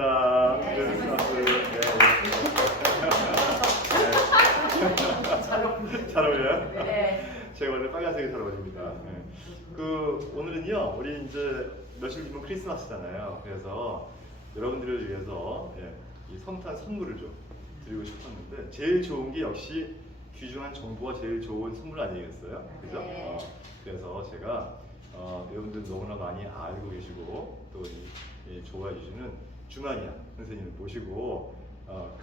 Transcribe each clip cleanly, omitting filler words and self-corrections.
반갑습니다. 네. 크리스마스. 잘 어울려요? 네. 제가 원래 빨간색이 잘 어울립니다. 네. 오늘은요, 우리 이제 며칠 뒤면 크리스마스잖아요. 그래서 여러분들을 위해서 이 성탄 선물을 좀 드리고 싶었는데, 제일 좋은 게 역시 귀중한 정보가 제일 좋은 선물 아니겠어요? 그죠? 네. 그래서 제가 여러분들 너무나 많이 알고 계시고 또 좋아해 주시는 주만이야 선생님을 모시고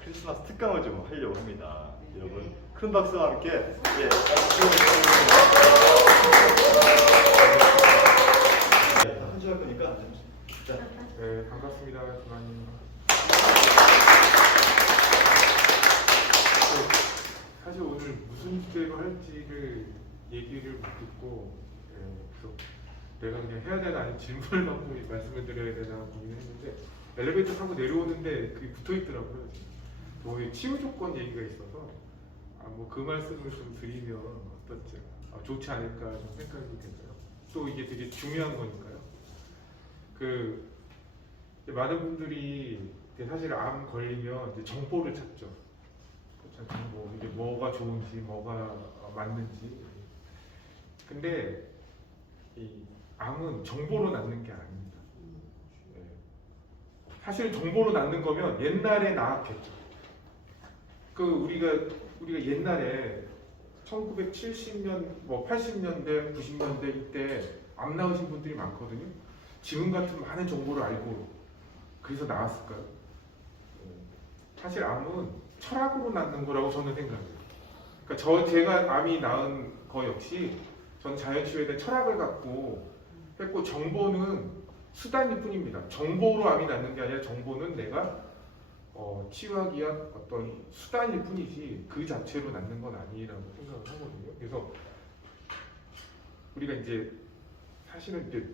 크리스마스 특강을 좀 하려고 합니다. 네. 여러분 큰 박수와 함께 한 줄 할 거니까 자. 네, 반갑습니다. 주만입니다. 사실 오늘 무슨 주제로 할지를 얘기를 못 듣고 그래서 내가 그냥 해야 되나 아니면 질문을 받고 말씀을 드려야 되나 고민했는데 엘리베이터 타고 내려오는데 그게 붙어 있더라고요. 뭐 치유 조건 얘기가 있어서 뭐 그 말씀을 좀 드리면 어떨지 좋지 않을까 좀 생각이 되고요. 또 이게 되게 중요한 거니까요. 많은 분들이 사실 암 걸리면 이제 정보를 찾죠. 정보, 이게 뭐가 좋은지, 뭐가 맞는지. 근데 이 암은 정보로 낫는 게 아닙니다. 네. 사실 정보로 낫는 거면 옛날에 나았겠죠. 우리가 옛날에 1970년, 80년대, 90년대 이때 암 나으신 분들이 많거든요. 지금 같은 많은 정보를 알고 그래서 나았을까요? 사실 암은 철학으로 낫는 거라고 저는 생각해요. 그러니까 제가 암이 나은 거 역시 저는 자연치유에 대한 철학을 갖고 했고 정보는 수단일 뿐입니다. 정보로 암이 낫는 게 아니라 정보는 내가 치유하기 위한 어떤 수단일 뿐이지 그 자체로 낫는 건 아니라고 생각을 하거든요. 그래서 우리가 이제 사실은 이제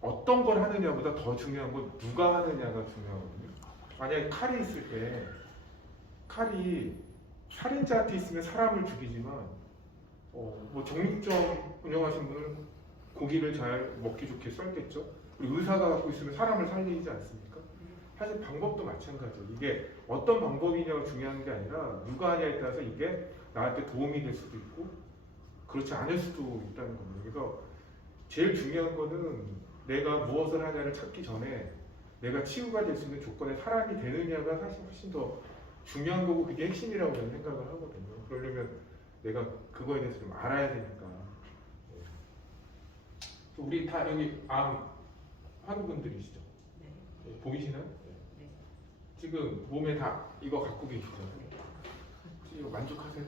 어떤 걸 하느냐보다 더 중요한 건 누가 하느냐가 중요하거든요. 만약에 칼이 있을 때 칼이 살인자한테 있으면 사람을 죽이지만 뭐 정육점 운영하신 분은 고기를 잘 먹기 좋게 썰겠죠. 그리고 의사가 갖고 있으면 사람을 살리지 않습니까? 사실 방법도 마찬가지예요. 이게 어떤 방법이냐가 중요한 게 아니라 누가 하냐에 따라서 이게 나한테 도움이 될 수도 있고 그렇지 않을 수도 있다는 겁니다. 그래서 제일 중요한 거는 내가 무엇을 하냐를 찾기 전에 내가 치유가 될 수 있는 조건에 사람이 되느냐가 사실 훨씬 더 중요한 거고 그게 핵심이라고 저는 생각을 하거든요. 그러려면 내가 그거에 대해서 좀 알아야 되니까. 우리 다 여기 암 하는 분들이시죠? 네. 보이시나요? 네. 지금 몸에 다 이거 갖고 계시잖아요. 이거 만족하세요?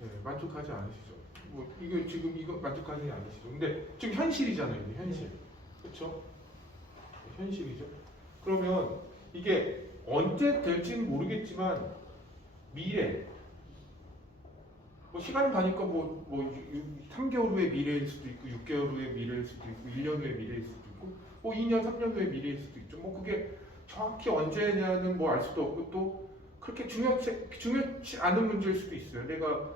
네, 만족하지 않으시죠? 뭐 이거 지금 이거 만족하지 않으시죠? 근데 지금 현실이잖아요, 이게 현실. 그렇죠? 현실이죠. 그러면 이게 언제 될지는 모르겠지만 미래 뭐 시간이 가니까 3개월 후의 미래일 수도 있고 6개월 후의 미래일 수도 있고 1년 후의 미래일 수도 있고 뭐 2년, 3년 후의 미래일 수도 있죠. 뭐 그게 정확히 언제냐는 뭐 알 수도 없고 또 그렇게 중요치 않은 문제일 수도 있어요. 내가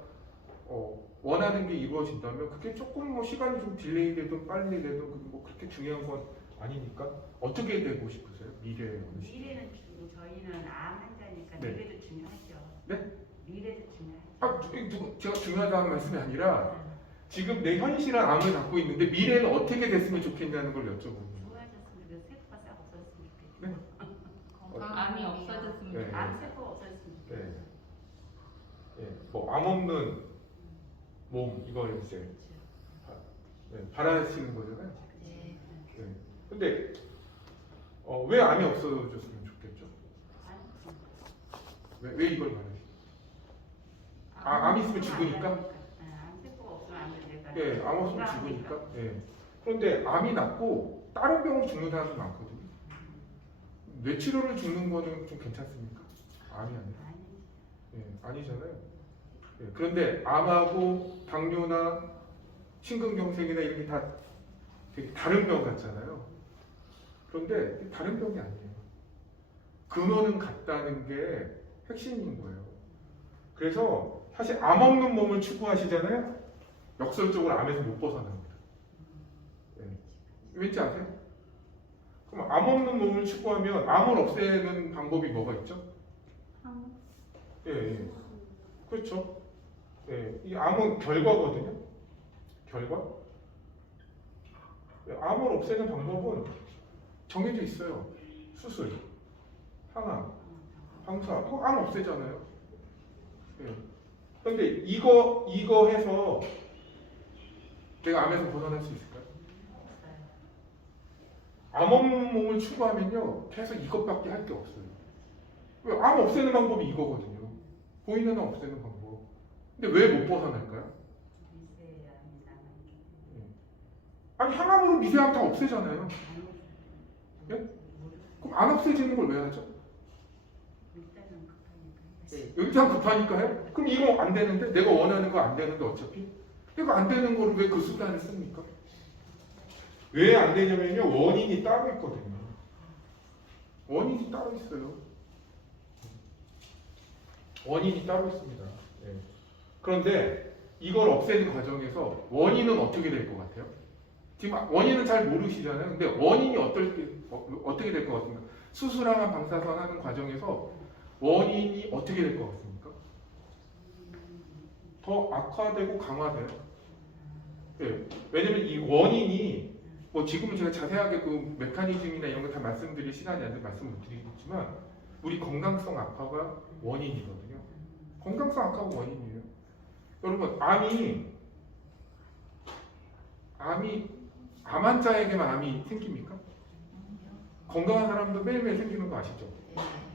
원하는 게 이루어진다면 그게 조금 뭐 시간이 좀 딜레이 되든 빨리 되든 뭐 그렇게 중요한 건 아니니까 어떻게 되고 싶으세요? 미래에 어느 시점? 미래는 저희는 암 환자니까 네. 미래도 중요하죠. 네? 미래도 중요하죠. 제가 중요하다는 말씀이 아니라 지금 내 현실은 암을 갖고 있는데 미래는 어떻게 됐으면 좋겠냐는 걸 여쭤보는 거예요. 좋아졌으면 좋겠고 세포가 싹 없어졌으면 좋겠고. 네? 암이 없어졌으면 네. 좋겠어요. 암 세포가 없어졌으면 좋겠고. 네. 뭐 암 없는 몸 이걸 이제 바라시는 거잖아요. 네. 네. 근데 왜 암이 없어졌으면 좋겠죠? 왜 이걸 바라시죠? 암 있으면 죽으니까? 암 세포가 없으면 안 되니까. 예, 암 없으면 죽으니까. 예. 그런데 암이 낫고 다른 병으로 죽는 사람도 많거든요. 뇌치료를 죽는 거는 좀 괜찮습니까? 암이 아니라. 예, 아니잖아요. 예, 그런데 암하고 당뇨나 심근경색이나 이런 게 다 되게 다른 병 같잖아요. 그런데 다른 병이 아니에요. 근원은 같다는 게 핵심인 거예요. 그래서 사실 암 없는 몸을 추구하시잖아요. 역설적으로 암에서 못 벗어납니다. 예. 왠지 아세요? 그럼 암 없는 몸을 추구하면 암을 없애는 방법이 뭐가 있죠? 예, 예. 그렇죠. 예, 이 암은 결과거든요. 결과. 예, 암을 없애는 방법은 정해져 있어요. 수술, 항암, 방사. 그거 암 없애잖아요. 예. 그런데 이거 해서 내가 암에서 벗어날 수 있을까요? 암 없는 몸을 추구하면요, 계속 이것밖에 할 게 없어요. 왜? 암 없애는 방법이 이거거든요. 보이는 암 없애는 방법. 근데 왜 못 벗어날까요? 아니 항암으로 미세암 다 없애잖아요. 예? 그럼 안 없애지는 걸 왜 하죠? 일단 급하니까 해? 그럼 이거 안 되는데? 내가 원하는 거 안 되는데 어차피? 내가 안 되는 거를 왜 그 수단을 씁니까? 왜 안 되냐면요, 원인이 따로 있거든요. 원인이 따로 있어요. 원인이 따로 있습니다. 예. 그런데 이걸 없애는 과정에서 원인은 어떻게 될 것 같아요? 지금 원인은 잘 모르시잖아요. 근데 원인이 어떻게 될 것 같습니까? 수술하는 방사선 하는 과정에서 원인이 어떻게 될 것 같습니까? 더 악화되고 강화돼요. 예. 왜냐면 이 원인이 뭐 지금은 제가 자세하게 그 메커니즘이나 이런 거 다 말씀드릴 시간이 안 돼서 말씀 못 드리겠지만 우리 건강성 악화가 원인이거든요. 건강성 악화가 원인이에요. 여러분 암 환자에게만 암이 생깁니까? 건강한 사람도 매일매일 생기는 거 아시죠?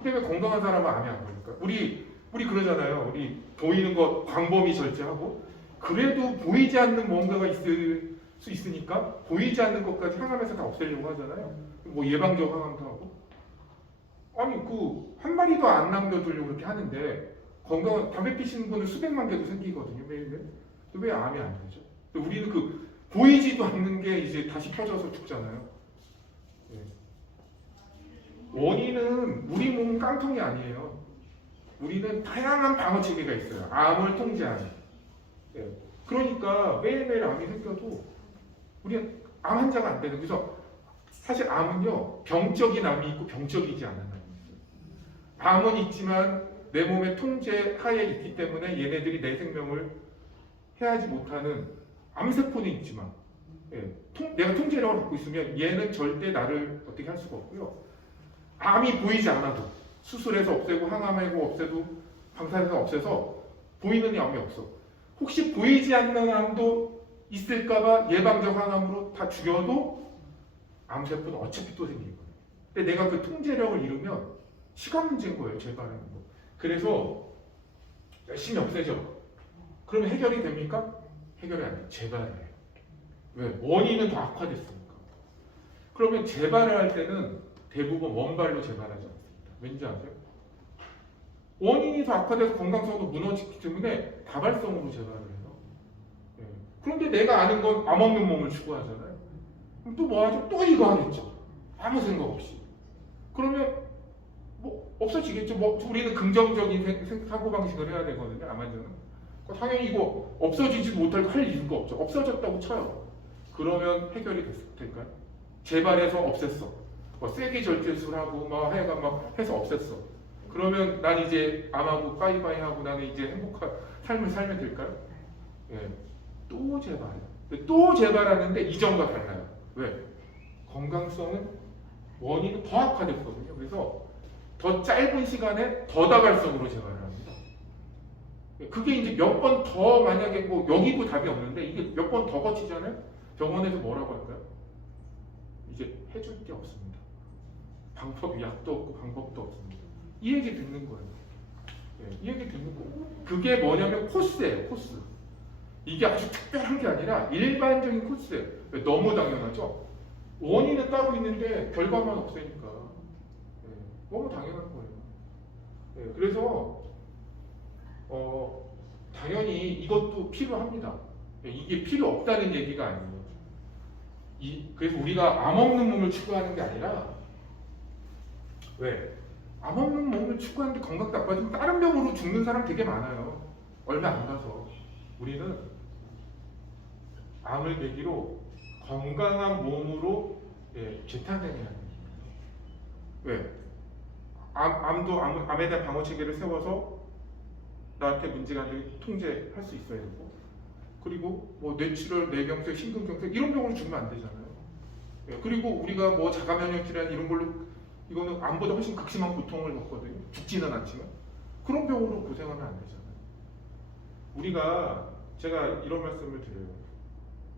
근데 왜 건강한 사람은 암이 안 걸릴까? 우리 그러잖아요. 우리 보이는 것 광범위 절제하고 그래도 보이지 않는 뭔가가 있을 수 있으니까 보이지 않는 것까지 항암에서 다 없애려고 하잖아요. 뭐 예방적 항암도 하고. 아니 그 한 마리도 안 남겨두려고 그렇게 하는데 건강 담배 피시는 분은 수백만 개도 생기거든요 매일매일. 왜 암이 안 되죠? 우리는 그 보이지도 않는 게 이제 다시 펴져서 죽잖아요. 예. 원인은 우리 몸은 깡통이 아니에요. 우리는 다양한 방어 체계가 있어요. 암을 통제하는. 예. 그러니까 매일매일 암이 생겨도 우리는 암 환자가 안 되는. 그래서 사실 암은요 병적인 암이 있고 병적이지 않은 암이 있어요. 암은 있지만 내 몸의 통제 하에 있기 때문에 얘네들이 내 생명을 해하지 못하는 암세포는 있지만 내가 통제력을 갖고 있으면 얘는 절대 나를 어떻게 할 수가 없고요. 암이 보이지 않아도 수술해서 없애고 항암하고 없애도 방사해서 없애서 보이는 암이 없어. 혹시 보이지 않는 암도 있을까봐 예방적 항암으로 다 죽여도 암세포는 어차피 또 생길 거예요. 근데 내가 그 통제력을 잃으면 시간 문제인 거예요. 재발하는 거. 그래서 열심히 없애죠. 그러면 해결이 됩니까? 해결이 안 돼요. 재발을 해요. 왜? 원인은 더 악화됐으니까. 그러면 재발을 할 때는 대부분 원발로 재발하지 않습니다. 왠지 아세요? 원인이 더 악화돼서 건강성도 무너지기 때문에 다발성으로 재발을 해요. 예. 그런데 내가 아는 건 암 없는 몸을 추구하잖아요. 그럼 또 뭐 하죠? 또 이거 하겠죠. 아무 생각 없이. 그러면 뭐 없어지겠죠. 뭐 우리는 긍정적인 사고방식을 해야 되거든요. 암 환자는. 당연히 이거 없어지지 못할 할 이유가 없죠. 없어졌다고 쳐요. 그러면 해결이 될까요? 재발해서 없앴어. 뭐 세게 절제술하고 막 하여간 막 해서 없앴어. 그러면 난 이제 암하고 빠이빠이 하고 나는 이제 행복한 삶을 살면 될까요? 예. 또 재발. 또 재발하는데 이전과 달라요. 왜? 건강성은 원인은 더 악화됐거든요. 그래서 더 짧은 시간에 더 다발성으로 재발을 합니다. 그게 이제 몇 번 더 만약에 뭐 여기도 답이 없는데 이게 몇 번 더 거치잖아요. 병원에서 뭐라고 할까요? 이제 해줄 게 없습니다. 방법이 약도 없고 방법도 없습니다. 이 얘기 듣는 거예요. 네, 이 얘기 듣는 거고 그게 뭐냐면 코스예요. 코스. 이게 아주 특별한 게 아니라 일반적인 코스예요. 너무 당연하죠. 원인은 따로 있는데 결과만 없으니까 너무 당연한 거예요. 네, 그래서 당연히 이것도 필요합니다. 이게 필요 없다는 얘기가 아니에요. 그래서 우리가 암 없는 몸을 추구하는 게 아니라 왜? 암 없는 몸을 추구하는데 건강 나빠지면 다른 병으로 죽는 사람 되게 많아요. 얼마 안 가서. 우리는 암을 계기로 건강한 몸으로 재탄생해야 됩니다. 왜? 암에 대한 방어 체계를 세워서 나한테 문제가 안 되게 통제할 수 있어야 되고, 그리고 뭐 뇌출혈, 뇌경색, 심근경색 이런 병으로 죽으면 안 되잖아요. 예, 그리고 우리가 뭐 자가면역 질환 이런 걸로 이거는 암보다 훨씬 극심한 고통을 받거든요. 죽지는 않지만 그런 병으로 고생하면 안 되잖아요. 우리가 제가 이런 말씀을 드려요.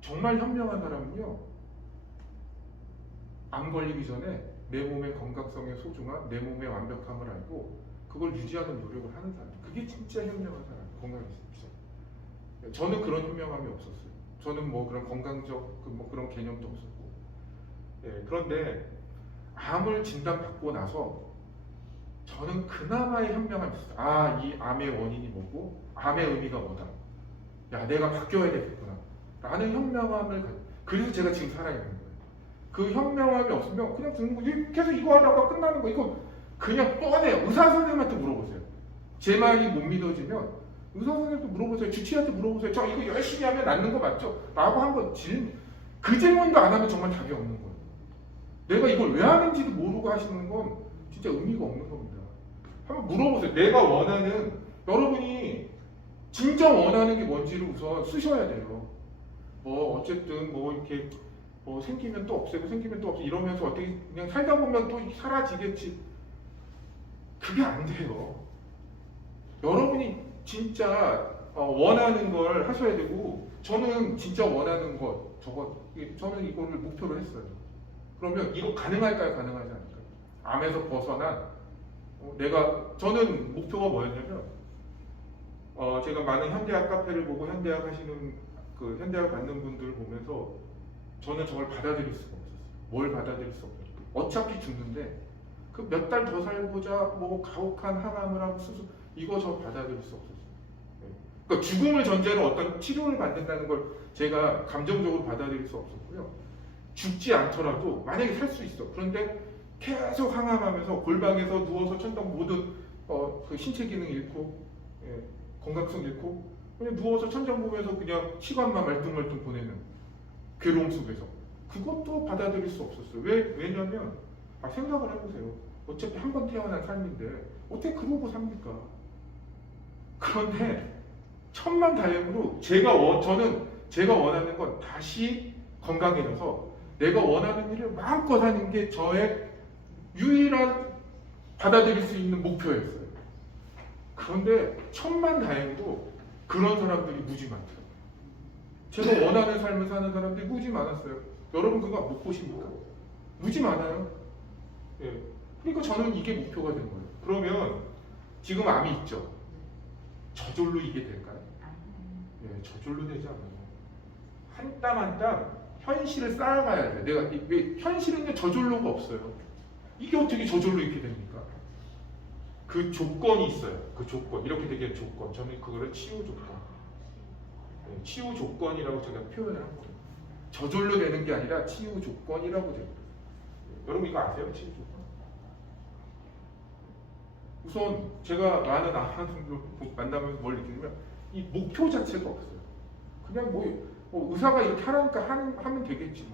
정말 현명한 사람은요, 암 걸리기 전에 내 몸의 건강성의 소중함, 내 몸의 완벽함을 알고 그걸 유지하는 노력을 하는 사람. 그게 진짜 현명한 사람, 건강이죠. 저는 그런 현명함이 없었어요. 저는 뭐 그런 건강적 뭐 그런 개념도 없었고. 예, 그런데 암을 진단받고 나서 저는 그나마의 현명함이 있었어요. 아, 이 암의 원인이 뭐고, 암의 의미가 뭐다. 야, 내가 바뀌어야 되겠구나. 라는 현명함을 그래서 제가 지금 살아있는 거예요. 그 현명함이 없으면 그냥 듣는 거, 계속 이거 하다가 끝나는 거, 이거 그냥 뻔해요. 의사 선생님한테 물어보세요. 제 말이 못 믿어지면 의사 선생님한테 물어보세요. 주치의한테 물어보세요. 저 이거 열심히 하면 낫는 거 맞죠? 라고 한번 그 질문도 안 하면 정말 답이 없는 거예요. 내가 이걸 왜 하는지도 모르고 하시는 건 진짜 의미가 없는 겁니다. 한번 물어보세요. 내가 원하는, 여러분이 진정 원하는 게 뭔지를 우선 쓰셔야 돼요. 뭐 어쨌든 뭐 이렇게 뭐 생기면 또 없애고 생기면 또 없애고 이러면서 어떻게 그냥 살다 보면 또 사라지겠지. 그게 안 돼요. 여러분이 진짜 원하는 걸 하셔야 되고, 저는 진짜 원하는 것 저는 이거를 목표로 했어요. 그러면 이거 가능할까요? 가능하지 않을까요? 암에서 벗어난 저는 목표가 뭐였냐면, 제가 많은 현대학 카페를 보고 현대학 하시는 그 현대학 받는 분들을 보면서 저는 저걸 받아들일 수가 없었어요. 뭘 받아들일 수 없어요. 어차피 죽는데 그 몇 달 더 살고자 뭐 가혹한 항암을 하고 수술, 이거 저 받아들일 수 없었어요. 그러니까 죽음을 전제로 어떤 치료를 받는다는 걸 제가 감정적으로 받아들일 수 없었고요. 죽지 않더라도 만약에 살 수 있어. 그런데 계속 항암하면서 골방에서 누워서 천당 모든 그 신체 기능 잃고, 예, 건강성 잃고 그냥 누워서 천장 보면서 그냥 시간만 말똥말똥 보내는 괴로움 속에서, 그것도 받아들일 수 없었어요. 왜냐면 생각을 해보세요. 어차피 한 번 태어난 삶인데 어떻게 그러고 삽니까? 그런데 천만다행으로 저는 제가 원하는 건 다시 건강해져서 내가 원하는 일을 마음껏 하는 게 저의 유일한 받아들일 수 있는 목표였어요. 그런데 천만다행으로 그런 사람들이 무지 많더라고요. 제가 원하는 삶을 사는 사람들이 무지 많았어요. 여러분 그거 못 보십니까? 무지 많아요. 예. 그러니까 저는 이게 목표가 된 거예요. 그러면 지금 암이 있죠. 저절로 이게 될까요? 예, 저절로 되지 않아요. 한 땀 한 땀 현실을 쌓아가야 돼. 왜 현실은 저절로가 없어요. 이게 어떻게 저절로 이렇게 됩니까? 그 조건이 있어요. 그 조건, 이렇게 되게 조건. 저는 그거를 치유 조건. 네, 치유 조건이라고 제가 표현을 한 거예요. 저절로 되는 게 아니라 치유 조건이라고 돼요. 여러분 이거 아세요? 치유 조건? 우선 제가 많은 아마분들 만나면서 뭘 느끼냐면 이 목표 자체가 없어요. 그냥 뭐 의사가 이렇게 하라니까 하면 되겠지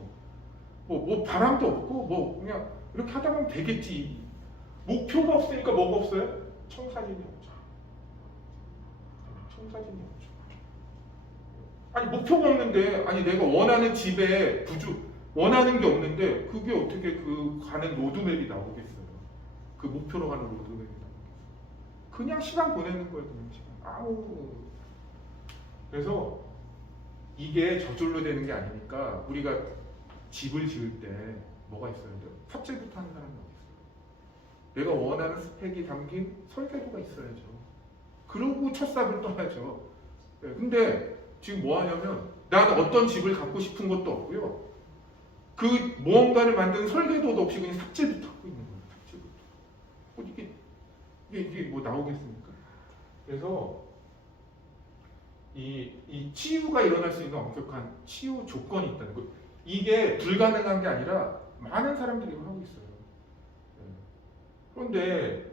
뭐 바람도 없고 뭐 그냥 이렇게 하다 보면 되겠지. 목표가 없으니까 뭐가 없어요? 청사진이 없죠. 청사진이 없죠. 아니 목표가 없는데, 아니 내가 원하는 집에 원하는 게 없는데 그게 어떻게 그 가는 로드맵이 나오겠어요? 그 목표로 가는 로드맵이 나오겠어요? 그냥 시간 보내는 거예요. 그냥 시간. 그래서 이게 저절로 되는 게 아니니까 우리가 집을 지을 때 뭐가 있어야 돼요? 삽질부터 하는 사람이 어디 있어요? 내가 원하는 스펙이 담긴 설계도가 있어야죠. 그러고 첫삽을 떠나죠. 네, 근데 지금 뭐 하냐면 나는 어떤 집을 갖고 싶은 것도 없고요. 그 무언가를 만드는 설계도도 없이 그냥 삽질부터 하고 있는 거예요. 삽질부터. 이게 뭐 나오겠습니까? 그래서 이 치유가 일어날 수 있는 엄격한 치유 조건이 있다는 거. 이게 불가능한 게 아니라 많은 사람들이 이걸 하고 있어요. 그런데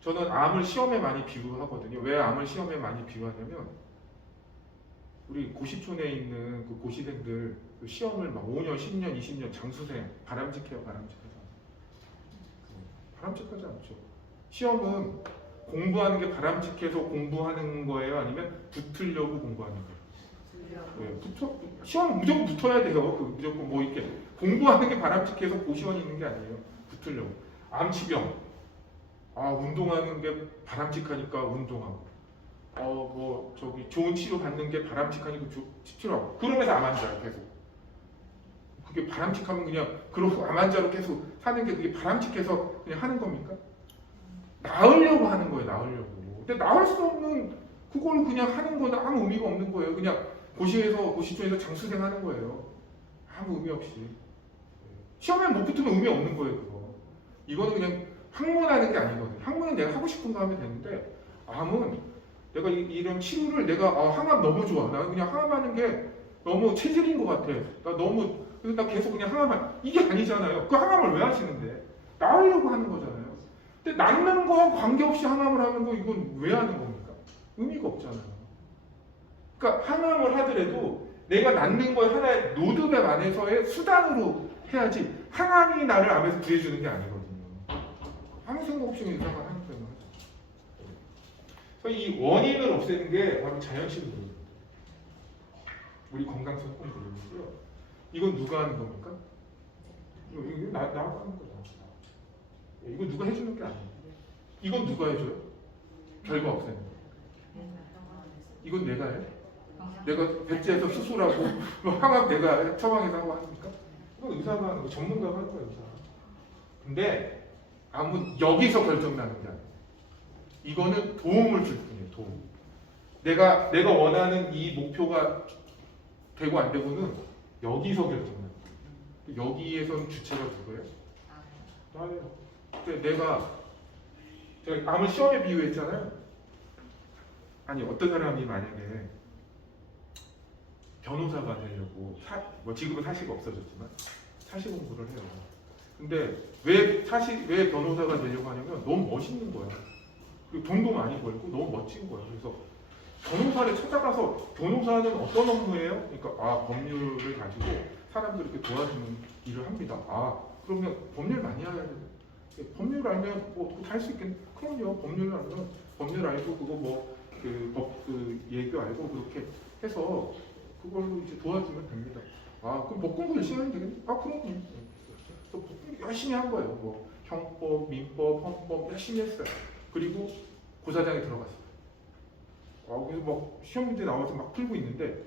저는 암을 시험에 많이 비유하거든요. 왜 암을 시험에 많이 비유하냐면 우리 고시촌에 있는 그 고시생들 그 시험을 막 5년, 10년, 20년 장수생 바람직해요, 바람직해서. 바람직하지 않죠. 시험은 공부하는 게 바람직해서 공부하는 거예요? 아니면 붙으려고 공부하는 거예요? 시험은 무조건 붙어야 돼요. 무조건 뭐 이렇게 공부하는 게 바람직해서 고시원이 있는 게 아니에요. 붙으려고. 암치병. 운동하는 게 바람직하니까 운동하고. 뭐 저기 좋은 치료 받는 게 바람직하니까 치료하고. 그러면서 암 환자야 계속. 그게 바람직하면 그냥 그러고 암 환자로 계속 사는 게 그게 바람직해서 그냥 하는 겁니까? 나으려고 하는 거예요. 나으려고. 근데 나을 수 없는 그걸 그냥 하는 거는 아무 의미가 없는 거예요. 그냥 고시중에서 장수생 하는 거예요. 아무 의미 없이. 시험에 못 붙으면 의미 없는 거예요. 그거. 이거는 그냥 학문하는 게 아니거든요. 학문은 내가 하고 싶은 거 하면 되는데 암은 내가 이런 치료를 내가 항암 너무 좋아. 나 그냥 항암하는 게 너무 체질인 것 같아. 나 계속 그냥 항암 이게 아니잖아요. 그 항암을 왜 하시는데? 나으려고 하는 거잖아요. 근데 낫는 거하고 관계없이 항암을 하는 거 이건 왜 하는 겁니까? 의미가 없잖아요. 그러니까 항암을 하더라도 내가 낫는 거에 하나의 로드맵 안에서의 수단으로 해야지 항암이 나를 암에서 구해주는 게 아니거든요. 아무 생각 없이 그냥 이상을 하는 거예요. 그래서 이 원인을 없애는 게 바로 자연신분. 우리 건강성분 부분이고요. 이건 누가 하는 겁니까? 이거 나하고 하는 거죠. 이거 누가 해주는 게 아니에요. 이건 누가 해줘요? 결과 없애는 거. 이건 내가 해? 내가 백지에서 수술하고 항암 내가 처방해서 하고 합니까? 이건 의사가 하는 거, 전문가가 하는 거예요. 의사. 근데 암은 여기서 결정나는 게 아니에요. 이거는 도움을 줄 뿐이에요. 도움. 내가 원하는 이 목표가 되고 안 되고는 여기서 결정나요. 여기에서는 주체가 누구예요? 나예요. 제가 암을 시험에 비유했잖아요. 아니 어떤 사람이 만약에 변호사가 되려고 뭐 지금은 사시가 없어졌지만 사시 공부를 해요. 근데 왜 변호사가 되려고 하냐면 너무 멋있는 거야. 그리고 돈도 많이 벌고 너무 멋진 거야. 그래서 변호사를 찾아가서 변호사는 어떤 업무예요? 그러니까 법률을 가지고 사람들 이렇게 도와주는 일을 합니다. 그러면 법률 많이 알아야 돼. 법률 알면 뭐 어떻게 할 수 있겠네? 그럼요. 법률 알면 법률 알고 그거 뭐 그 예교 알고 그렇게 해서 그걸로 이제 도와주면 됩니다. 그럼 법 공부 열심히 하면 되겠네? 그럼요. 또 법 공부 열심히 한 거예요. 뭐 형법, 민법, 헌법 열심히 했어요. 그리고 고사장에 들어갔어요. 그래서 막 시험 문제 나와서 막 풀고 있는데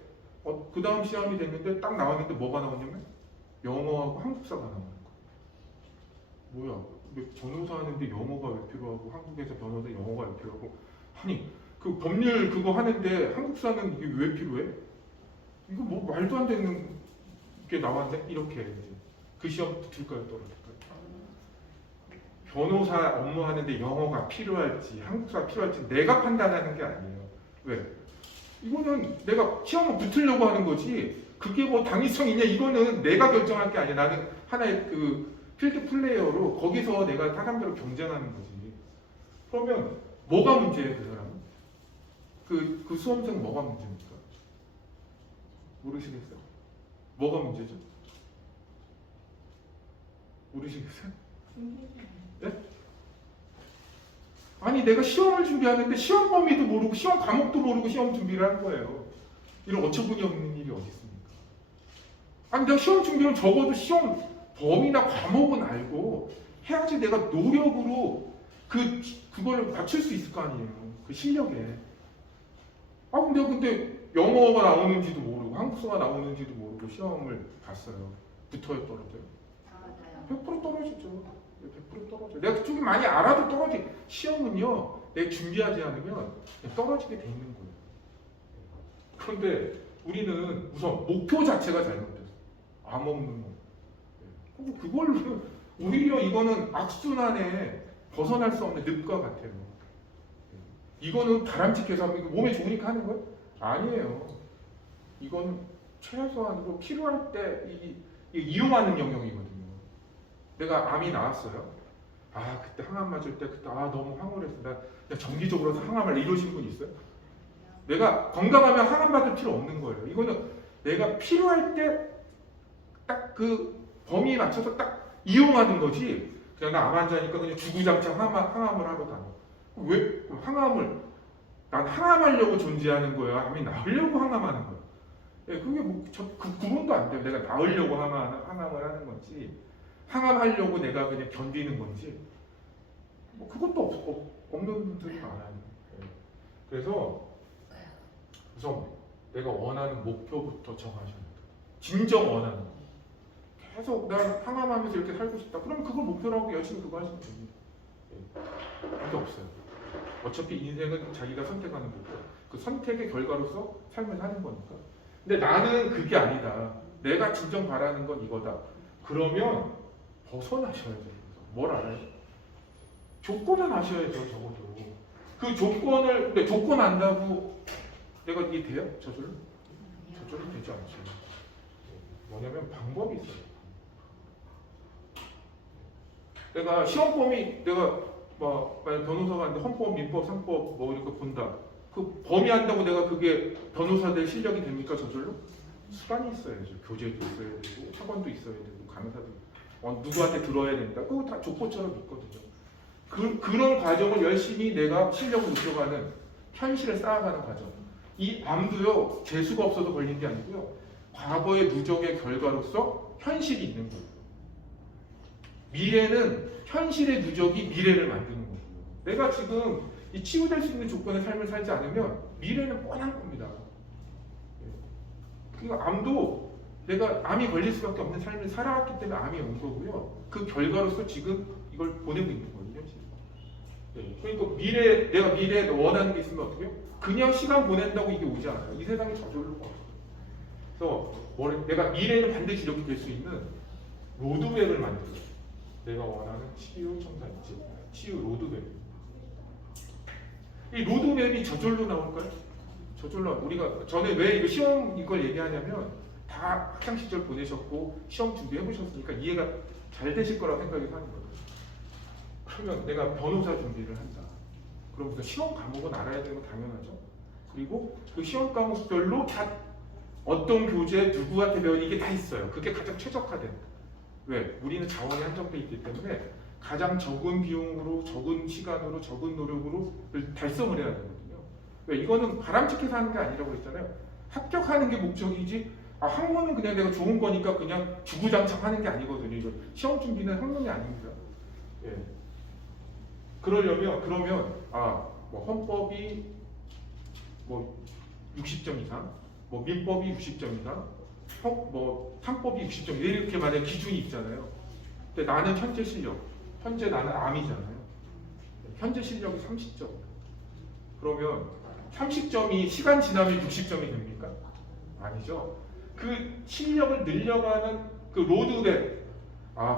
그 다음 시험이 됐는데 딱 나왔는데 뭐가 나오냐면 영어하고 한국사가 나오는 거야. 뭐야? 왜 변호사 하는데 영어가 왜 필요하고 한국에서 변호사 영어가 왜 필요하고 아니 그 법률 그거 하는데 한국사는 이게 왜 필요해? 이거 뭐 말도 안 되는 게 나왔네? 이렇게 이제 그 시험 붙을까요? 떨어질까요? 변호사 업무하는데 영어가 필요할지 한국사가 필요할지 내가 판단하는 게 아니에요. 왜? 이거는 내가 시험을 붙으려고 하는 거지 그게 뭐 당위성 있냐 이거는 내가 결정할 게 아니야. 나는 하나의 그 필드 플레이어로 거기서 내가 사람들을 경쟁하는 거지. 그러면 뭐가 문제예요, 그 사람은? 그 수험생 뭐가 문제입니까? 모르시겠어요? 뭐가 문제죠? 모르시겠어요? 네? 아니 내가 시험을 준비하는데 시험 범위도 모르고 시험 과목도 모르고 시험 준비를 한 거예요. 이런 어처구니 없는 일이 어디 있습니까? 아니 내가 시험 준비는 적어도 시험 범위나 과목은 알고 해야지 내가 노력으로 그걸 맞출 수 있을 거 아니에요. 그 실력에. 근데 영어가 나오는지도 모르고 한국어가 나오는지도 모르고 시험을 봤어요. 붙어요, 떨어져요? 100% 떨어지죠. 100% 떨어져요. 내가 그쪽이 많이 알아도 떨어지. 시험은요, 내가 준비하지 않으면 떨어지게 돼 있는 거예요. 그런데 우리는 우선 목표 자체가 잘못됐어. 암 없는 거. 그걸로 오히려 이거는 악순환에 벗어날 수 없는 늪과 같아요. 이거는 바람직해서 하면 몸에 좋으니까 하는 거예요? 아니에요. 이건 최소한으로 필요할 때 이용하는 영역이거든요. 내가 암이 나왔어요. 그때 항암 맞을 때 그때 너무 황홀했어. 나 정기적으로 항암을 이러신 분 있어요? 내가 건강하면 항암 받을 필요 없는 거예요. 이거는 내가 필요할 때 딱 그 범위에 맞춰서 딱 이용하는 거지. 그냥 나 암 환자니까 그냥 주구장창 항암을 하러 다녀. 왜 난 항암하려고 존재하는 거야? 암이 나으려고 항암하는 거야? 예, 그게 그 구분도 안 돼요. 내가 나으려고 항암을 하는 건지 항암하려고 내가 그냥 견디는 건지 그것도 없는 분들이 많아요. 예. 그래서 우선 내가 원하는 목표부터 정하셔야 돼요. 진정 원하는 거. 계속 난 항암하면서 이렇게 살고 싶다. 그럼 그걸 목표로 하고 열심히 그거 하시면 됩니다. 예. 그게 없어요. 어차피 인생은 자기가 선택하는 거고 그 선택의 결과로서 삶을 사는 거니까. 근데 나는 그게 아니다. 내가 진정 바라는 건 이거다. 그러면 벗어나셔야 돼요. 뭘 알아요? 조건은 아셔야죠. 적어도. 그 조건을 근데 조건 안다고 내가 이게 돼요? 저절로? 저절로 되지 않죠. 뭐냐면 방법이 있어요. 내가 시험범위 내가 만약 변호사가 하는데 헌법, 민법, 상법 이렇게 본다. 그 범위 한다고 내가 그게 변호사 될 실력이 됩니까 저절로? 수단이 있어야죠. 교재도 있어야 되고 학원도 있어야 되고 강사도 누구한테 들어야 된다. 그거 다 족보처럼 있거든요. 그런 과정을 열심히 내가 실력을 높여가는 현실을 쌓아가는 과정. 이 암도요 재수가 없어서 걸린 게 아니고요. 과거의 누적의 결과로서 현실이 있는 거예요. 미래는 현실의 누적이 미래를 만드는 거고요. 내가 지금 이 치유될 수 있는 조건의 삶을 살지 않으면 미래는 뻔한 겁니다. 그러니까 암도 내가 암이 걸릴 수밖에 없는 삶을 살아왔기 때문에 암이 온 거고요. 그 결과로서 지금 이걸 보내고 있는 거예요. 현실. 그러니까 내가 미래에 원하는 게 있으면 어떻게 해요? 그냥 시간 보낸다고 이게 오지 않아요. 이 세상에 저절로 와요. 그래서 내가 미래는 반드시 이렇게 될 수 있는 로드맵을 만들어요. 내가 원하는 치유 청산지, 치유 로드맵. 이 로드맵이 저절로 나올까요? 저절로. 우리가 전에 왜 이거 시험 이걸 얘기하냐면 다 학창 시절 보내셨고 시험 준비해 보셨으니까 이해가 잘 되실 거라고 생각이 하는 거예요. 그러면 내가 변호사 준비를 한다. 그러면서 시험 과목은 알아야 되는 거 당연하죠. 그리고 그 시험 과목별로 다 어떤 교재 누구한테 배운 이게 다 있어요. 그게 가장 최적화된. 왜? 우리는 자원이 한정돼 있기 때문에 가장 적은 비용으로, 적은 시간으로, 적은 노력으로 달성을 해야 되거든요. 왜? 이거는 바람직해서 하는 게 아니라고 그랬잖아요. 합격하는 게 목적이지. 학문은 그냥 내가 좋은 거니까 그냥 주구장창 하는 게 아니거든요. 이거 시험 준비는 학문이 아닙니다. 예. 그러면 헌법이 60점 이상, 민법이 60점 이상, 상법이 60점 이렇게 만약 기준이 있잖아요. 근데 나는 현재 나는 암이잖아요. 현재 실력이 30점. 그러면 30점이 시간 지나면 60점이 됩니까? 아니죠. 그 실력을 늘려가는 그 로드맵.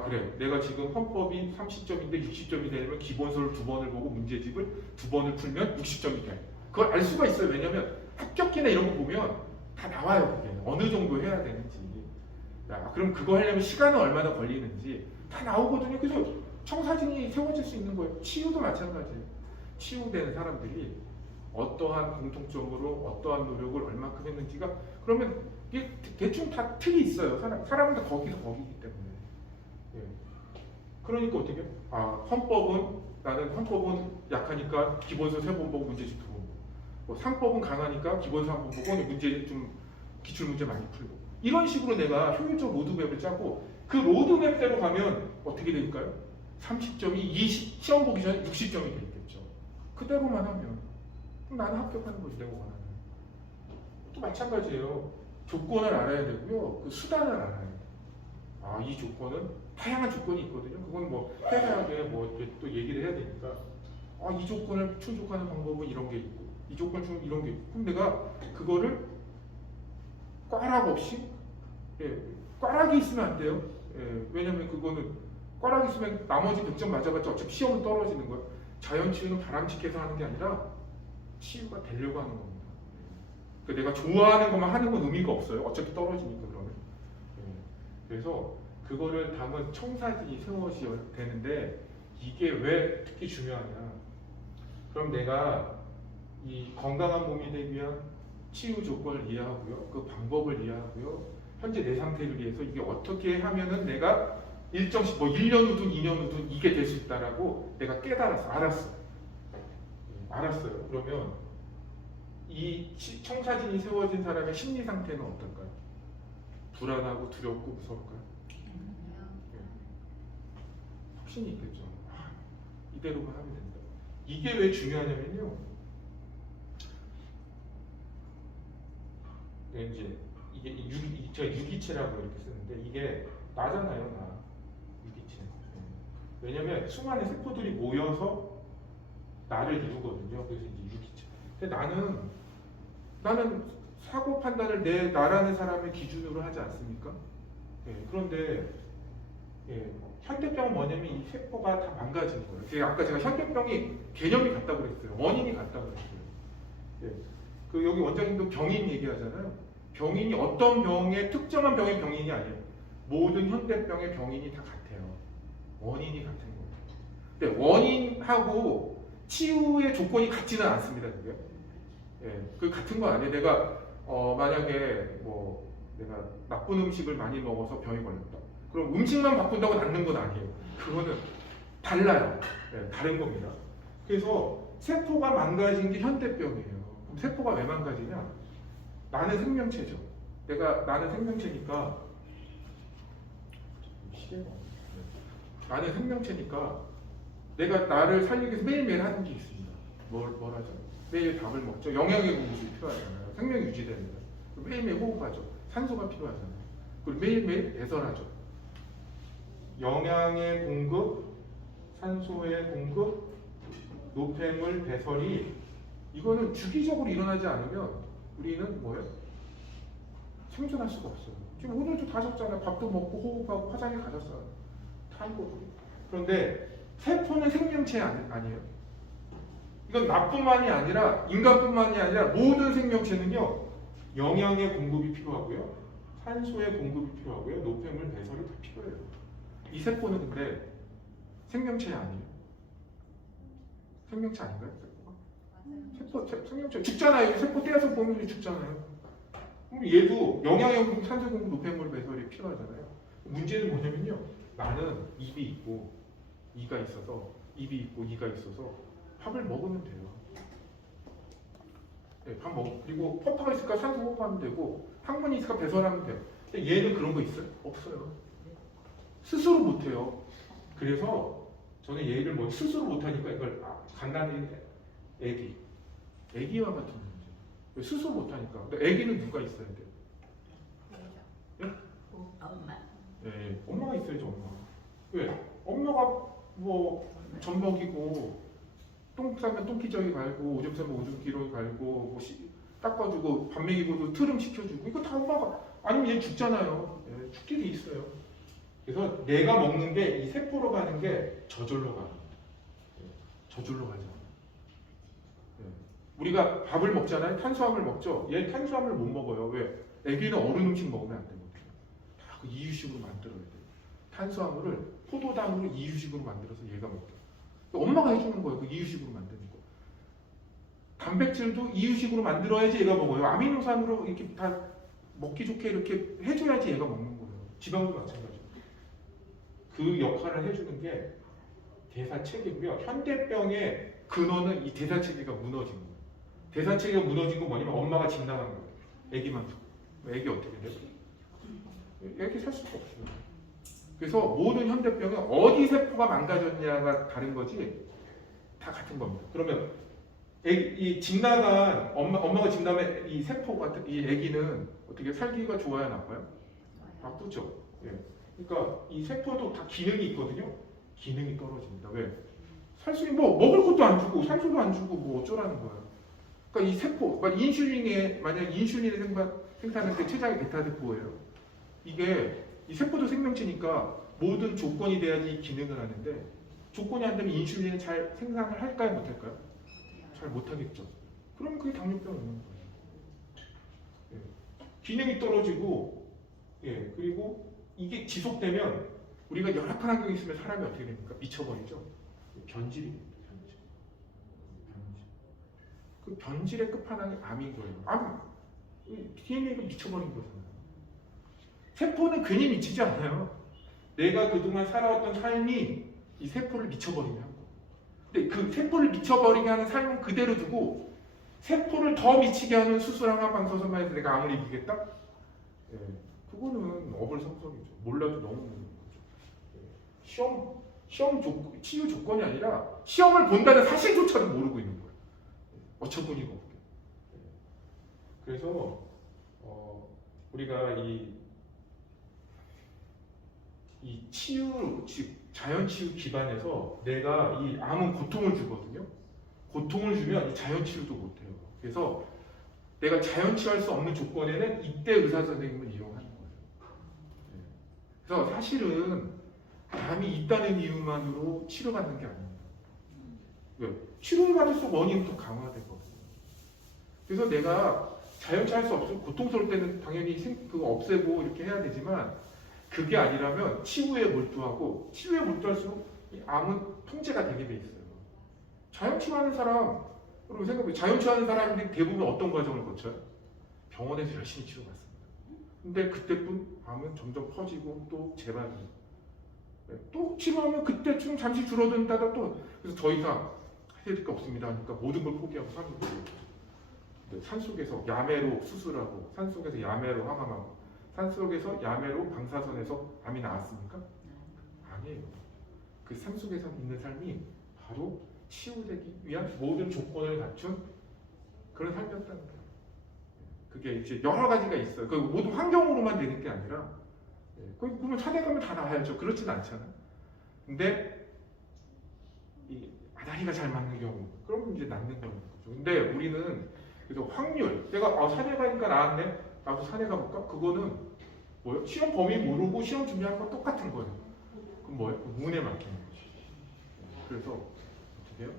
그래. 내가 지금 헌법이 30점인데 60점이 되려면 기본서를 2번을 보고 문제집을 2번을 풀면 60점이 돼. 그걸 알 수가 있어요. 왜냐면 합격기나 이런 거 보면 다 나와요. 그게. 어느 정도 해야 되는지. 그럼 그거 하려면 시간은 얼마나 걸리는지 다 나오거든요. 그래서 청사진이 세워질 수 있는 거예요. 치유도 마찬가지예요. 치유된 사람들이 어떠한 공통점으로 어떠한 노력을 얼마큼 했는지가 그러면 이게 대충 다 틀이 있어요. 사람은 다 거기서 거기기 때문에. 예. 그러니까 어떻게? 나는 헌법은 약하니까 기본서 3번 보고 문제집 2번 보고. 상법은 강하니까 기본서 1번 보고 문제 좀 기출 문제 많이 풀고. 이런 식으로 내가 효율적 로드맵을 짜고 그 로드맵대로 가면 어떻게 될까요? 30점이 시험 보기 전에 60점이 되겠죠. 그대로만 하면 그럼 나는 합격하는 거지 내가 원하는. 또 마찬가지예요. 조건을 알아야 되고요. 그 수단을 알아야 돼요. 이 조건은 다양한 조건이 있거든요. 그건 세세하게 또 얘기를 해야 되니까 이 조건을 충족하는 방법은 이런 게 있고 이 조건 중 이런 게 있고 그럼 내가 그거를 꽈락 없이 꽈락이 있으면 안 돼요. 왜냐면 그거는 꽈락이 있으면 나머지 100점 맞아봤자 어차피 시험은 떨어지는 거예요. 자연 치유는 바람직해서 하는 게 아니라 치유가 되려고 하는 겁니다. 그러니까 내가 좋아하는 것만 하는 건 의미가 없어요. 어차피 떨어지니까 그러면. 그래서 그거를 담은 청사진이 세워져야 되는데 이게 왜 특히 중요하냐? 그럼 내가 이 건강한 몸이 되기 위한 치유 조건을 이해하고요, 그 방법을 이해하고요, 현재 내 상태를 위해서 이게 어떻게 하면은 내가 일정씩 뭐 1년 후든 2년 후든 이게 될 수 있다라고 내가 깨달았어. 알았어요. 그러면 이 청사진이 세워진 사람의 심리 상태는 어떨까요? 불안하고 두렵고 무서울까요? 확신이 있겠죠. 이대로만 하면 된다. 이게 왜 중요하냐면요. 이제 이게 제가 유기체라고 이렇게 쓰는데 이게 나잖아요, 나. 유기체. 왜냐면 수많은 세포들이 모여서 나를 이루거든요. 그래서 이제 유기체. 근데 나는 사고 판단을 내 나라는 사람의 기준으로 하지 않습니까? 그런데 현대병은 뭐냐면 이 세포가 다 망가지는 거예요. 아까 제가 현대병이 개념이 같다고 그랬어요. 원인이 같다고 그랬어요. 그 여기 원장님도 병인 얘기하잖아요. 병인이 어떤 병의 특정한 병의 병인이 아니에요. 모든 현대병의 병인이 다 같아요. 원인이 같은 거예요. 근데 원인하고 치유의 조건이 같지는 않습니다. 그게. 그 같은 거 아니에요. 내가 만약에 뭐 내가 나쁜 음식을 많이 먹어서 병이 걸렸다. 그럼 음식만 바꾼다고 낫는 건 아니에요. 그거는 달라요. 다른 겁니다. 그래서 세포가 망가진 게 현대병이에요. 그럼 세포가 왜 망가지냐? 나는 생명체죠. 나는 생명체니까 나는 생명체니까 내가 나를 살리기 위해서 매일매일 하는 게 있습니다. 뭘 하죠? 매일 밥을 먹죠. 영양의 공급이 필요하잖아요. 생명이 유지됩니다. 매일매일 호흡하죠. 산소가 필요하잖아요. 그리고 매일매일 배설하죠. 영양의 공급, 산소의 공급, 노폐물 배설이 이거는 주기적으로 일어나지 않으면 우리는 뭐예요? 생존할 수가 없어요. 지금 오늘도 다 하셨잖아요. 밥도 먹고 호흡하고 화장실 가셨어요. 다 이거. 그런데 세포는 생명체 아니에요. 이건 나뿐만이 아니라 인간뿐만이 아니라 모든 생명체는요. 영양의 공급이 필요하고요. 산소의 공급이 필요하고요. 노폐물 배설이 다 필요해요. 이 세포는 근데 생명체 아니에요. 생명체 아닌가요? 생명체 죽잖아요. 세포 떼어서 보면 죽잖아요. 그럼 얘도 영양의 공급, 산소 공급, 노폐물 배설이 필요하잖아요. 문제는 뭐냐면요. 나는 입이 있고 이가 있어서 밥을 먹으면 돼요. 밥 먹고 그리고 포파가 있으니까 산소 호흡하면 되고 항문이 있으니까 배설하면 돼요. 근데 얘는 그런 거 있어요? 없어요. 스스로 못해요. 그래서 저는 얘를 뭐 스스로 못하니까 이걸 간단히 애기와 같은 문제. 스스로 못하니까. 근데 애기는 누가 있어야 돼요? 엄마. 네, 엄마가 있어야죠. 엄마. 왜? 엄마가 뭐 젖 먹이고 똥 싸면 똥기저귀 갈고 오줌 싸면 오줌 기러기 갈고 뭐 닦아주고 밥 먹이고도 트름 시켜주고 이거 다 엄마가 아니면 얘 죽잖아요. 죽게 돼 있어요. 그래서 내가 먹는 게 이 세포로 가는 게 저절로 가는 거예요. 저절로 가죠. 우리가 밥을 먹잖아요. 탄수화물 먹죠. 얘 탄수화물 못 먹어요. 왜? 애기는 어른 음식 먹으면 안 되거든요. 다 그 이유식으로 만들어야 돼요. 탄수화물을 포도당으로 이유식으로 만들어서 얘가 먹게. 엄마가 해주는 거예요. 그 이유식으로 만드는 거. 단백질도 이유식으로 만들어야지 얘가 먹어요. 아미노산으로 이렇게 다 먹기 좋게 이렇게 해줘야지 얘가 먹는 거예요. 지방도 마찬가지예요. 그 역할을 해주는 게 대사체계고요. 현대병의 근원은 이 대사체계가 무너진 거예요. 대사체계가 무너진 건 뭐냐면 엄마가 집 나간 거예요. 애기만 두고. 애기 어떻게 돼요? 애기 살 수가 없어요. 그래서 모든 현대병은 어디 세포가 망가졌냐가 다른 거지 다 같은 겁니다. 그러면 이 집 나간 엄마가 집 나면 이 세포 같은 이 애기는 어떻게 살기가 좋아요, 나빠요? 나쁘죠. 그러니까 이 세포도 다 기능이 있거든요. 기능이 떨어집니다. 왜? 살 수 있는 뭐 먹을 것도 안 주고 산소도 안 주고 뭐 어쩌라는 거예요. 그러니까 이 세포, 만약 인슐린을 생산할 때 췌장이 베타 세포예요. 이게 이 세포도 생명체니까 모든 조건이 돼야지 기능을 하는데 조건이 안 되면 인슐린을 잘 생산을 할까요, 못할까요? 잘 못하겠죠. 그럼 그게 당뇨병이 오는 거예요. 기능이 떨어지고, 그리고 이게 지속되면 우리가 열악한 환경에 있으면 사람이 어떻게 됩니까? 미쳐버리죠. 변질이 됩니다. 그 변질의 끝판왕이 암인 거예요. 암, DNA가 미쳐버린 거잖아요. 세포는 괜히 미치지 않아요. 내가 그동안 살아왔던 삶이 이 세포를 미쳐버리게 한 거예요. 근데 그 세포를 미쳐버리게 하는 삶은 그대로 두고 세포를 더 미치게 하는 수술 하나 방사선만 해서 내가 암을 이기겠다? 예, 그거는 어불성설이죠. 몰라도 너무 모르는 거죠. 예, 치유 조건이 아니라 시험을 본다는 사실조차도 모르고 있는 거예요. 어처구니가 없게. 예, 그래서 우리가 이 치유, 즉 자연 치유 기반에서 내가 이 암은 고통을 주거든요. 고통을 주면 이 자연 치유도 못해요. 그래서 내가 자연 치유할 수 없는 조건에는 이때 의사 선생님을 이용하는 거예요. 네. 그래서 사실은 암이 있다는 이유만으로 치료받는 게 아닙니다. 왜? 치료를 받을수록 원인은 더 강화되거든요. 그래서 내가 자연 치유할 수 없으면 고통스러울 때는 당연히 그거 없애고 이렇게 해야 되지만 그게 아니라면 치유에 몰두하고 치유에 몰두할수록 이 암은 통제가 되게 돼 있어요. 자연 치유하는 사람, 여러분 생각해보세요. 자연 치유하는 사람들이 대부분 어떤 과정을 거쳐요? 병원에서 열심히 치료받습니다. 근데 그때뿐 암은 점점 퍼지고 또 재발이. 또 치료하면 그때쯤 잠시 줄어든다가 또 그래서 더 이상 해야 될 게 없습니다 하니까 모든 걸 포기하고 사는 거예요. 산속에서 야매로 수술하고 산속에서 야매로 항암하고 산속에서 야매로 방사선에서 암이 나왔습니까? 아니에요. 그 산속에서 있는 삶이 바로 치유되기 위한 모든 조건을 갖춘 그런 삶이었다는 거예요. 그게 이제 여러 가지가 있어요. 그 모든 환경으로만 되는 게 아니라 그러면 산에 가면 다 나와야죠. 그렇진 않잖아요. 근데 이 아다리가 잘 맞는 경우 그러면 이제 낫는 거죠. 근데 우리는 그래서 확률 내가 산에 가니까 나았네 나도 산에 가볼까? 그거는 뭐예요? 시험 범위 모르고 시험 준비하는 건 똑같은 거예요. 그럼 뭐예요? 운에 맡기는 거죠. 그래서 어떻게 해요?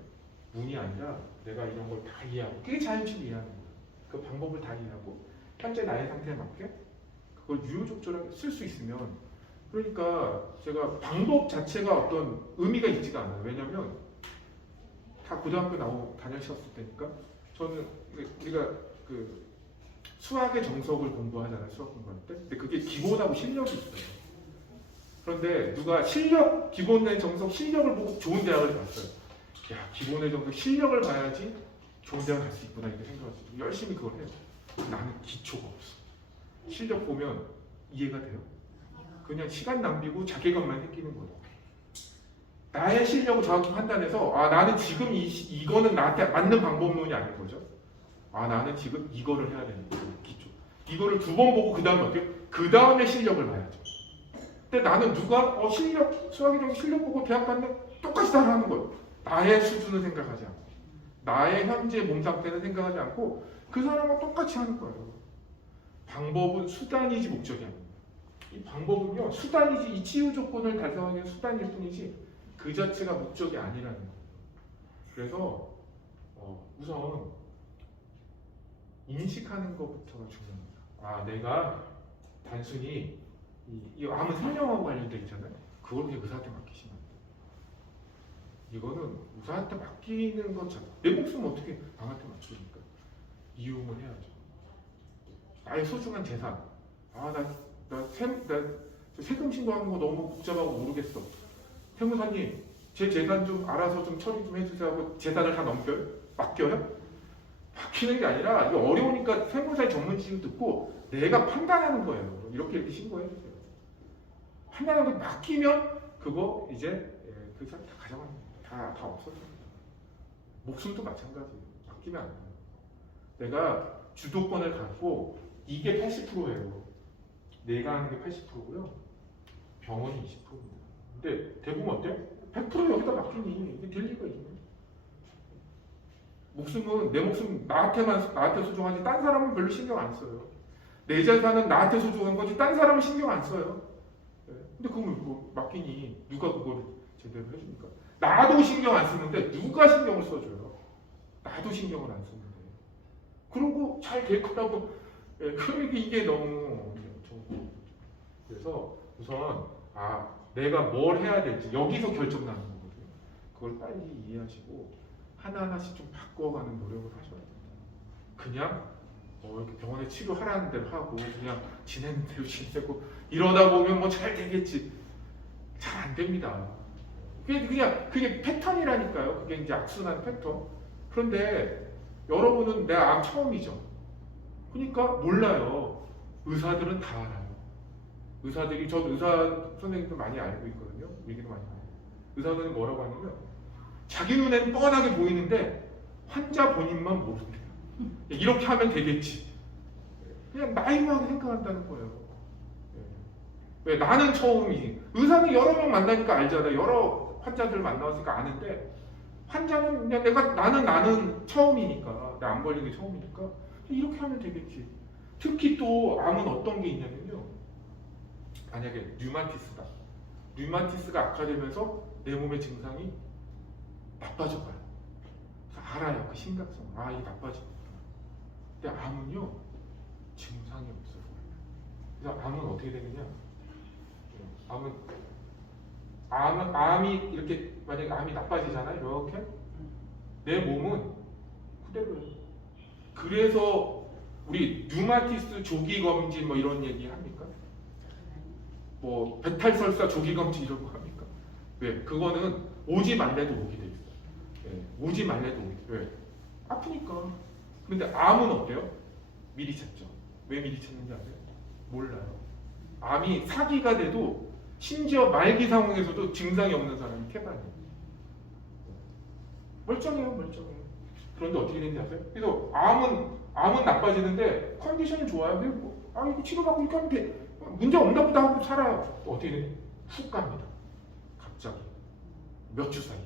운이 아니라 내가 이런 걸 다 이해하고 그게 자연치유 이해하는 거예요. 그 방법을 다 이해하고 현재 나의 상태에 맞게 그걸 유효적절하게 쓸 수 있으면 그러니까 제가 방법 자체가 어떤 의미가 있지가 않아요. 왜냐면 다 고등학교 다녔었을 때니까 저는 우리가 그 수학의 정석을 공부하잖아요. 수학 공부할 때. 근데 그게 기본하고 실력이 있어요. 그런데 누가 기본의 정석 실력을 보고 좋은 대학을 갔어요. 야, 기본의 정석 실력을 봐야지 좋은 대학 갈 수 있구나 이렇게 생각하시고 열심히 그걸 해요. 나는 기초가 없어. 실력 보면 이해가 돼요. 그냥 시간 낭비고 자괴감만 생기는 거예요. 나의 실력을 정확히 판단해서 나는 지금 이거는 나한테 맞는 방법론이 아닌 거죠. 나는 지금 이거를 해야 되는 거예요. 기초. 이거를 2번 보고 그 다음에 어떻게? 그 다음에 실력을 봐야죠. 근데 나는 누가 수학의 정석 실력 보고 대학 갔는데 똑같이 따라하는 거예요. 나의 수준을 생각하지 않고 나의 현재 몸 상태를 생각하지 않고 그 사람과 똑같이 하는 거예요. 방법은 수단이지 목적이 아닙니다. 이 방법은요 수단이지 이 치유 조건을 달성하기 위한 수단일 뿐이지 그 자체가 목적이 아니라는 거예요. 그래서 우선 인식하는 것부터가 중요합니다. 내가 단순히 이 암은 생명하고 관련돼 있잖아요. 그걸 그냥 의사한테 맡기시면 안 돼요. 이거는 의사한테 맡기는 것처럼 내 목숨 어떻게 남한테 맡깁니까? 이용을 해야죠. 나의 소중한 재산. 나 세금 신고하는 거 너무 복잡하고 모르겠어. 세무사님, 제 재산 좀 알아서 좀 처리 좀 해주세요 하고 재산을 다 맡겨요? 맡기는 게 아니라 이게 어려우니까 세무사의 전문 지식 듣고 내가 판단하는 거예요. 이렇게 신고해 주세요. 판단하는 거 맡기면 그거 이제 그 사람 다 가져가는 거예요. 다 없어집니다. 목숨도 마찬가지예요. 맡기면 안 돼요. 내가 주도권을 갖고 이게 80%예요. 내가 하는 게 80%고요. 병원이 20%입니다. 근데 대부분 어때요? 100% 여기다 맡기니 이게 될 리가 있나요? 목숨은 내 목숨 나한테 소중하지 딴 사람은 별로 신경 안 써요. 내 재산은 나한테 소중한 거지 딴 사람은 신경 안 써요. 근데 그걸 뭐 맡기니 누가 그거를 제대로 해줍니까? 나도 신경 안 쓰는데 누가 신경을 써줘요? 나도 신경을 안 쓰는데 그러고 잘 될 거라고 그러니까 이게 너무 그래서 우선 내가 뭘 해야 될지 여기서 결정 나는 거거든요. 그걸 빨리 이해하시고 하나하나씩 좀 바꿔가는 노력을 하셔야 됩니다. 그냥 이렇게 병원에 치료하라는 대로 하고 그냥 지내는 대로 지내고 이러다 보면 뭐 잘 되겠지. 잘 안 됩니다. 그게 패턴이라니까요. 그게 이제 악순환 패턴. 그런데 여러분은 내 암 처음이죠. 그러니까 몰라요. 의사들은 다 알아요. 의사들이, 저도 의사 선생님도 많이 알고 있거든요. 얘기도 많이 해요. 의사 선생님 뭐라고 하냐면 자기 눈에는 뻔하게 보이는데 환자 본인만 모른대요. 이렇게 하면 되겠지. 그냥 나이만 생각한다는 거예요. 왜? 나는 처음이지. 의사는 여러 명 만나니까 알잖아요. 여러 환자들 만나니까 아는데 환자는 그냥 나는 처음이니까, 나 안 걸린 게 처음이니까 이렇게 하면 되겠지. 특히 또 암은 어떤 게 있냐면요. 만약에 류마티스다. 류마티스가 악화되면서 내 몸의 증상이 나빠져가요. 그래서 알아요. 그 심각성. 아, 이게 나빠지겠다. 근데 암은요. 증상이 없어요. 그래서 암은 어떻게 되느냐? 암이 이렇게 만약에 암이 나빠지잖아요. 이렇게 내 몸은 그대로예요. 그래서 우리 류마티스 조기 검진 뭐 이런 얘기 합니까? 뭐 배탈설사 조기 검진 이런 거 합니까? 왜? 그거는 오지 말래도 오게 돼 있어요. 네, 오지 말래도 오게 돼. 왜? 아프니까. 근데 암은 어때요? 미리 찾죠. 왜 미리 찾는지 아세요? 몰라요. 암이 사기가 돼도 심지어 말기 상황에서도 증상이 없는 사람이 태반이에요. 멀쩡해요, 멀쩡해요. 그런데 어떻게 되는지 아세요? 그래서 암은 나빠지는데 컨디션이 좋아요. 이거 치료받고 이렇게 하면 돼. 문제 없나 보다 하고 살아요. 어떻게 되니? 훅 갑니다. 갑자기. 몇 주 사이.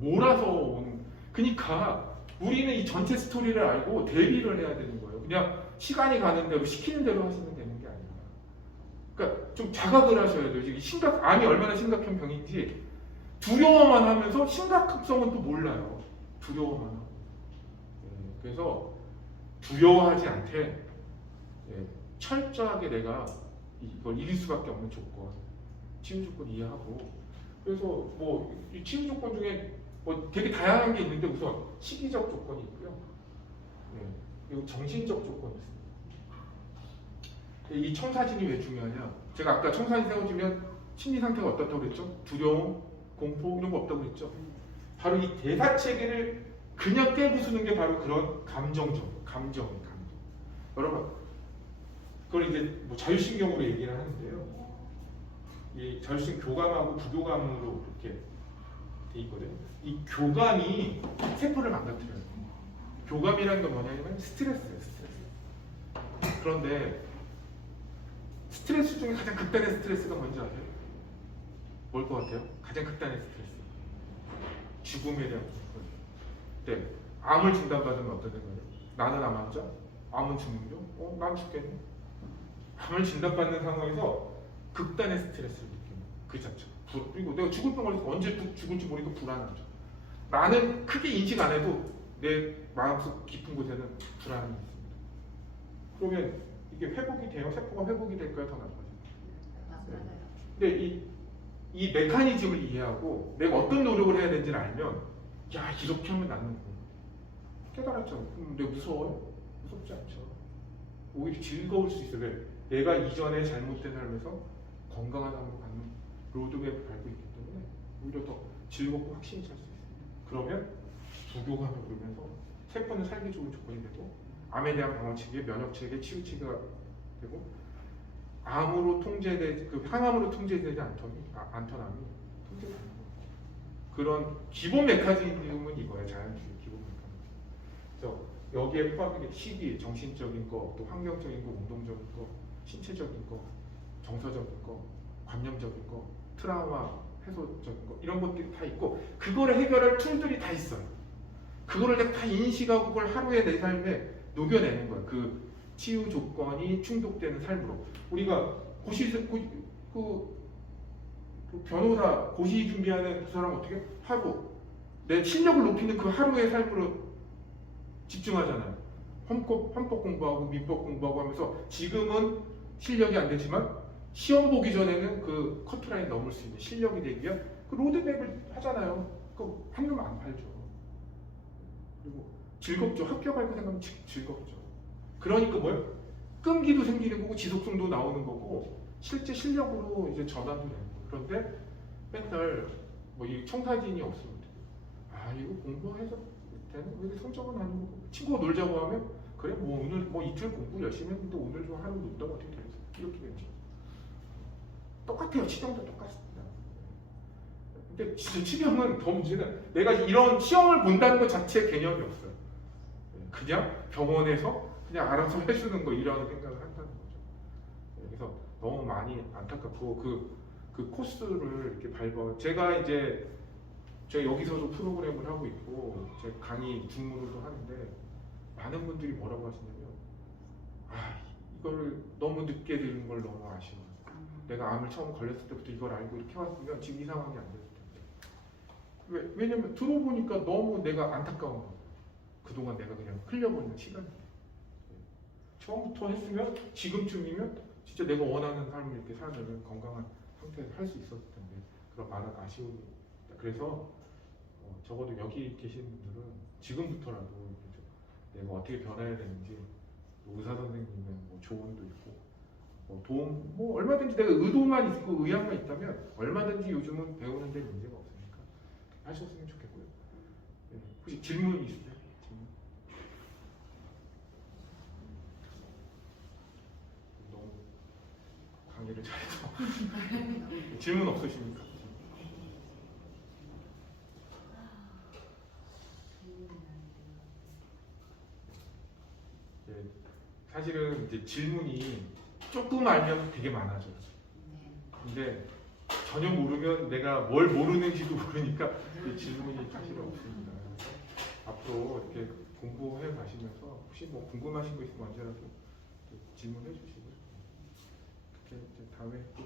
몰아서 오는. 그러니까 우리는 이 전체 스토리를 알고 대비를 해야 되는 거예요. 그냥 시간이 가는 대로 시키는 대로 하시면 되는 게 아니라. 그러니까 좀 자각을 하셔야 돼요. 암이 얼마나 심각한 병인지 두려워만 하면서 심각성은 또 몰라요. 두려워만 하고. 그래서 두려워하지 않되 철저하게 내가 이걸 이길 수밖에 없는 조건, 치유 조건 이해하고. 그래서 뭐 이 치유 조건 중에 뭐 되게 다양한 게 있는데 우선 시기적 조건이 있고요. 그리고 정신적 조건이 있습니다. 이 청사진이 왜 중요하냐? 제가 아까 청사진 세워지면 심리 상태가 어떻다고 그랬죠? 두려움, 공포 이런 거 없다고 그랬죠? 바로 이 대사 체계를 그냥 깨부수는 게 바로 그런 감정이에요. 여러분, 그걸 이제 뭐 자율신경으로 얘기를 하는데요. 이 자율신 교감하고 부교감으로 이렇게 돼 있거든요. 이 교감이 세포를 망가뜨려요. 교감이라는 건 뭐냐면 스트레스예요. 스트레스. 그런데 스트레스 중에 가장 극단의 스트레스가 뭔지 아세요? 뭘 것 같아요? 가장 극단의 스트레스. 죽음에 대한 스트레스. 네. 암을 진단받으면 어떤 생각이에요? 나는 암 환자? 암은 죽는겨? 난 죽겠네. 암을 진단받는 상황에서 극단의 스트레스를 느끼는 그 자체. 그리고 내가 죽을 병 걸려서 언제 죽을지 모르니까 불안하죠. 나는 크게 인식 안 해도 내 마음속 깊은 곳에는 불안함이 있습니다. 그러면 이게 회복이 돼요? 세포가 회복이 될까요? 더 나빠져요? 맞아요. 근데 이 메커니즘을 이해하고 내가 어떤 노력을 해야 되는지를 알면 야, 이렇게 하면 낫는구나. 깨달았죠. 근데 무서워요? 무섭지 않죠. 오히려 즐거울 수 있어요. 왜? 내가 이전에 잘못된 삶에서 건강한 삶으로 가는 로드맵을 밟고 있기 때문에 오히려 더 즐겁고 확신이 찰 수 있습니다. 그러면 부교감을 오르면서 세포는 살기 좋은 조건이 되고 암에 대한 방어체계, 면역체계, 치유체계가 되고 암으로 통제되지, 항암으로 통제되지 않던 암이 통제되는 거예요. 그런 기본 메커니즘은 이거예요. 자연주의 기본 메커니즘. 그래서 여기에 포함된 게 시기, 정신적인 거, 또 환경적인 거, 운동적인 거, 신체적인 거, 정서적인 거, 관념적인 거, 트라우마 해소적인 거 이런 것들이 다 있고 그거를 해결할 툴들이 다 있어요. 그거를 내가 다 인식하고 그걸 하루에 내 삶에 녹여내는 거예요. 그 치유 조건이 충족되는 삶으로. 우리가 그 변호사 고시 준비하는 그 사람 어떻게 하루 내 실력을 높이는 그 하루의 삶으로 집중하잖아요. 헌법 공부하고 민법 공부하고 하면서 지금은 실력이 안 되지만 시험 보기 전에는 그 커트라인 넘을 수 있는 실력이 되기 위한 그 로드맵을 하잖아요. 그 한금 안 팔죠. 그리고 즐겁죠. 합격할 거 생각하면 즐겁죠. 그러니까 끈기도 생기는 거고 지속성도 나오는 거고 실제 실력으로 이제 전환도 되는 거예요. 그런데 맨날 뭐 이 청사진이 없으면 아 이거 공부해서 되는 왜 이렇게 성적은 안 오고 친구가 놀자고 하면 그래 뭐 오늘 뭐 이틀 공부 열심히 했는데 오늘 좀 하루 놀다가 어떻게 되겠어 이렇게 되죠. 똑같아요. 치명도 똑같습니다. 근데 진짜 치명은 더 문제는 내가 이런 시험을 본다는 것 자체에 개념이 없어요. 그냥 병원에서 그냥 알아서 해주는 거 이런 생각을 한다는 거죠. 그래서 너무 많이 안타깝고 그 코스를 이렇게 밟아 제가 이제 제가 여기서도 프로그램을 하고 있고 제 강의 중무로도 하는데 많은 분들이 뭐라고 하시냐면 아 이걸 너무 늦게 들은 걸 너무 아쉬워요. 내가 암을 처음 걸렸을 때부터 이걸 알고 이렇게 왔으면 지금 이 상황이 안 됐을 텐데 왜냐면 들어보니까 너무 내가 안타까운 거예요. 그동안 내가 그냥 흘려보낸 시간이 처음부터 했으면 지금쯤이면 진짜 내가 원하는 삶을 이렇게 살면 건강한 상태에서 할 수 있었을 텐데 그런 많은 아쉬움이 그래서 적어도 여기 계신 분들은 지금부터라도 이렇게 좀 내가 어떻게 변해야 되는지 의사 선생님의 뭐 조언도 있고 뭐 도움 뭐 얼마든지 내가 의도만 있고 의향만 있다면 얼마든지 요즘은 배우는 데 문제가 없으니까 하셨으면 좋겠고요. 네, 혹시 질문 있으세요? 질문? 너무 강의를 잘해서 질문 없으십니까? 네, 사실은 이제 질문이 조금 알면 되게 많아져요. 근데 전혀 모르면 내가 뭘 모르는지도 모르니까 이 질문이 사실 없습니다. 앞으로 이렇게 공부해 가시면서 혹시 뭐 궁금하신 거 있으면 언제라도 질문해 주시고요. 그렇게 이제 다음에 또